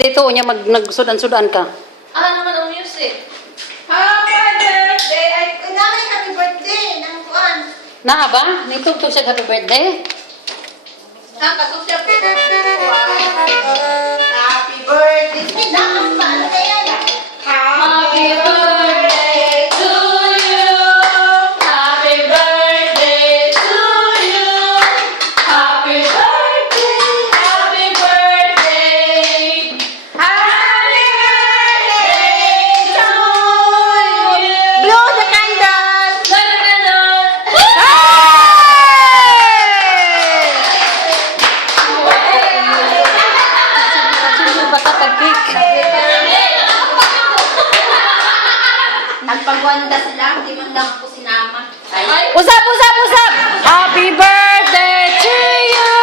Dito niya nagsudan-sudan ka. Naman ang music. Happy birthday! Ay, namin happy birthday ng kuan. Naa ba? Nitugtog siya happy birthday? Kasosya po. Happy birthday! Pinakang ba? Ano kaya yan? Happy birthday to you. Happy birthday to you. Happy birthday. Happy birthday. Happy birthday to you. Blow the candle! Basta pag-cake. Nagpagwanda sila, hindi man lang ako sinama. Usap, usap, usap! Happy birthday to you!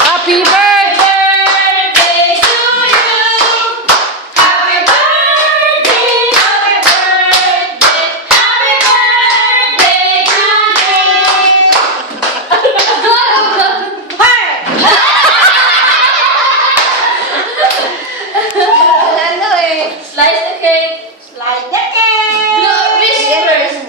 Happy birthday! to you. Happy birthday. Happy birthday. Happy birthday to Lalo eh. Slice the cake. Slide the cake! Wish first.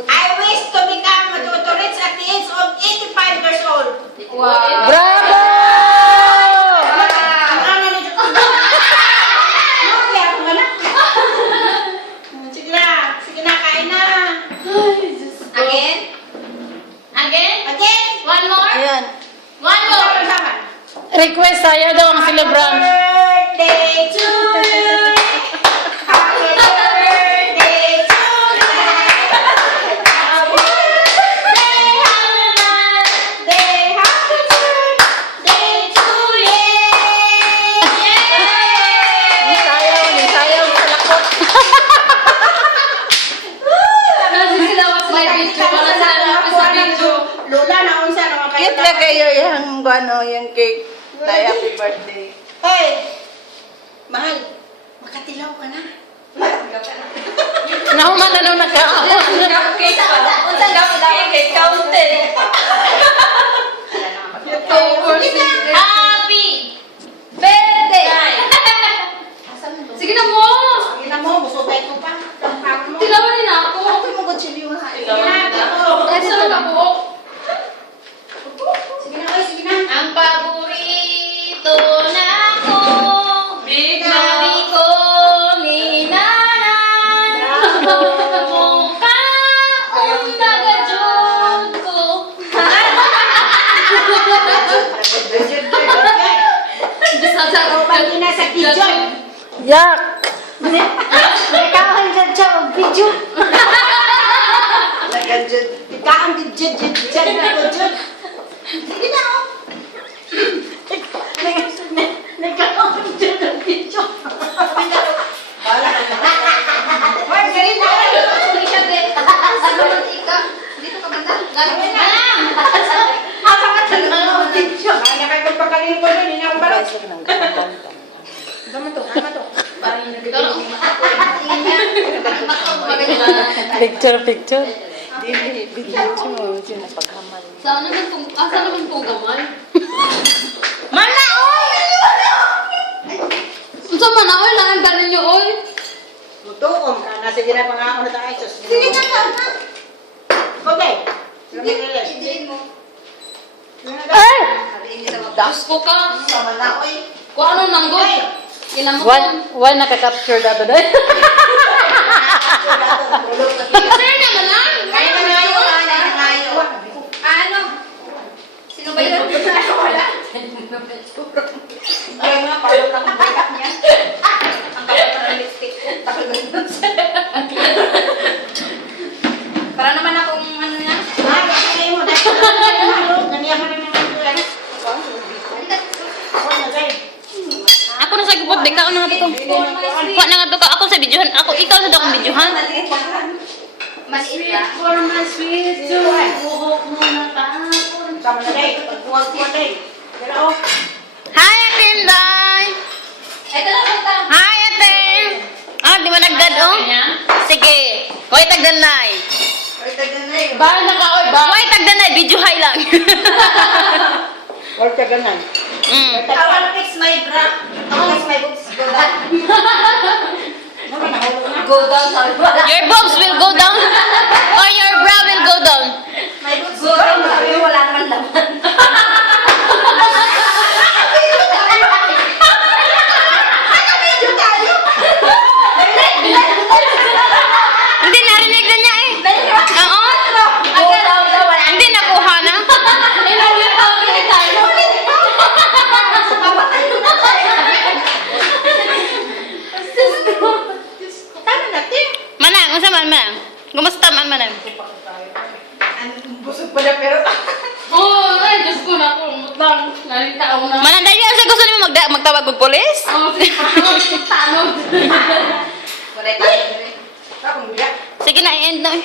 I wish to become to reach at the age of 85 years old. Wow. Bravo! Ano ni Diyos? Kaya ako na. Sige na, kain na. Again? Again? Again? One more? Ayan. One more. Sama. Request tayo daw ang celebrant. Birthday to you. Happy birthday to you. Happy birthday, happy birthday, happy birthday to you. Sayaw sa lakot. Kasi sila was live video. Wala sa lapis sa video. Lola na unsa na mga Cute na kayo yung ano, yung cake. Tay, happy birthday. Hoy! Mahal, makatilaw ka na. Nahuman na daw nagkaon. Cupcake pa. Cupcake counted. Happy birthday. Sige na mo. Sige na mo, musukay ko pa. Tampag mo. Tilawan din ako. Ako mo gutsilyo na. Sige na, Ay, sarap ako. Sige na, oy, sige na. Ang paborito na ako, sabi ko ni nanay, mukha ang taga-jod ko. Pag nasa video. Yak! Ikaw ang video. Video. Nag-adjud. Ikaw ang video. Video. Sige na, oh. Nagkakaroon dyan ng video. Bala ka na. Hoy, sige na. Hindi siya din. Sunod ika. Dito ka banda. Gagawin na lang. Asa ka dyan ng video. Nakakapagpakaling ko nun, hindi ako balo. Tama to. Parang nagagaling mo ako. Picture, picture. Dili, video mo. Sino paghamal. Saan naman po gamay? Mana, oy! Unsa man na oy, lang ganin niyo oy. Tutuom ka na. Sige na, pangako na tayo. Sige na, na. Okay. Idilin mo. Ay! Diyos ko ka. Sama na, oy. Kung ano nanggol. Kinamot Why nakaka-capture dato dahil? Sir naman lang. Kaya na nga yun. Kaya na nga yun. Ano? Sino ba yun? Wala. Kaya nga, parang lang ang makeup niya. Ang kapal ng lipstick ko. Para naman akong ano na. Ah, kaya mo. Dahil ganiyan mo naman ang tulad. Ako na sa gubot, di ka ako na nga to. Kuha na nga to ka. Ako sa videohan. Ako, ikaw sa akong videohan. Maliit lang. For my sweet joy, buhok mo na tapon. Sama na day, pagkuwag-kuwag day. Pero, Hi, Ate Inday! Ito lang ito. Hi, Ate! Ah, di mo nagdad, oh? Sige. Hoy, tagdanay. Oy, tagal na yun. Bahay na ka, oy. Hoy, tagdanay. Video high lang. Or taganan. Mm. tawa na text Go down, sabi ko. Your boobs will go down or your bra will go down. May go down, sabi ko, wala naman laman. Hindi, narinig na niya eh. Oo. Go down daw, wala. Hindi, nakuha na. Tama natin. Manang, unsa man, manang? Kumusta man, manang? Busog pa na pero... Oo, ay, Diyos ko na kung lang. Nalita ako na. Manang, dali sa gusto niyo magtawag ng polis? Oo, sige, tanong. Wala tayo. Tapos biyak. Sige na, i-end na eh.